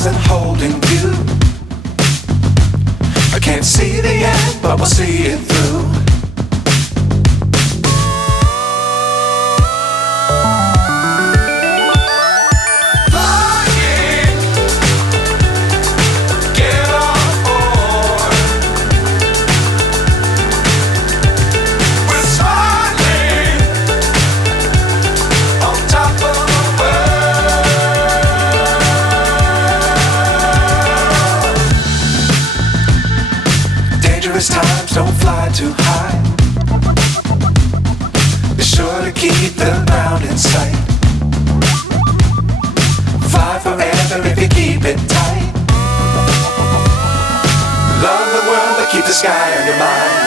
stars and holding you. I can't see the end, but we'll see it through. Times don't fly too high. Be sure to keep the ground in sight. Fly forever if you keep it tight. Love the world but keep the sky on your mind.